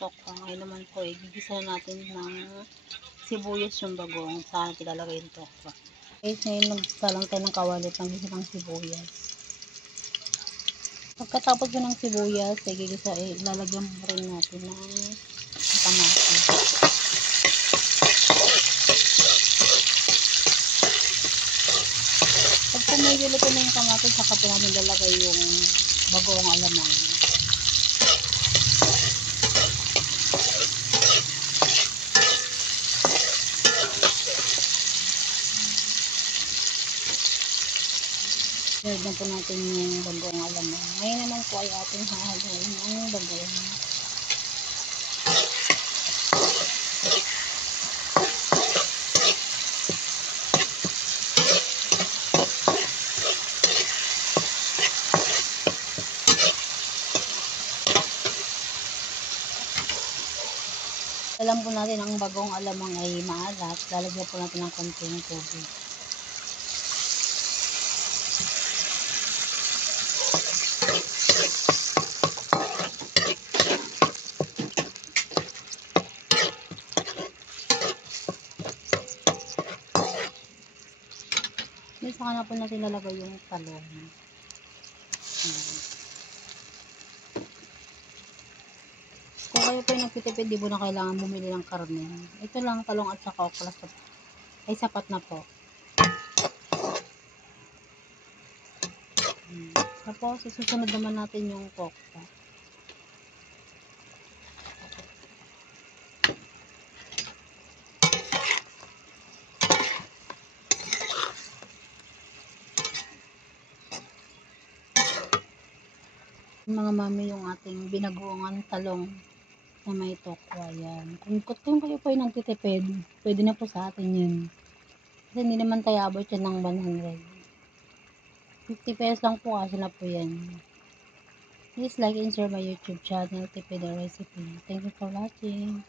tokwa. Ngayon naman po, gigisa na natin ng sibuyas yung bagong. Saan natin ilalagay yung tokwa. Okay, ngayon nagsalang tayo ng kawalit ng gisa ng sibuyas. Pagkatapos mo ng sibuyas, gigisa, ilalagyan mo rin natin ng kamatis. Pag medyo luto na yung kamatis, saka po namin lalagay yung bagoong alamang. Lagyan po natin yung bagoong alamang. Ngayon naman po ay ating hahaluin ang bagoong. Alam po natin ang bagong alamang ay maalat, lalagyan po natin ng konting tubig. Then saka na po natin lalagay yung talong. Kung kayo po yung nagtitipid, di mo na kailangan bumili ng karne. Ito lang, talong at saka okra ay sapat na po. Tapos, susunod naman natin yung tokwa. Mga mami, yung ating binagoongan talong na may tokwa yan. Kung kayo po ay nagtitipid, pwede na po sa atin yun. Kasi hindi naman tayo abot yan ng 100. 50 pesos lang po kasi na po yan. Please like and share my YouTube channel, Tipid Recipe. Thank you for watching.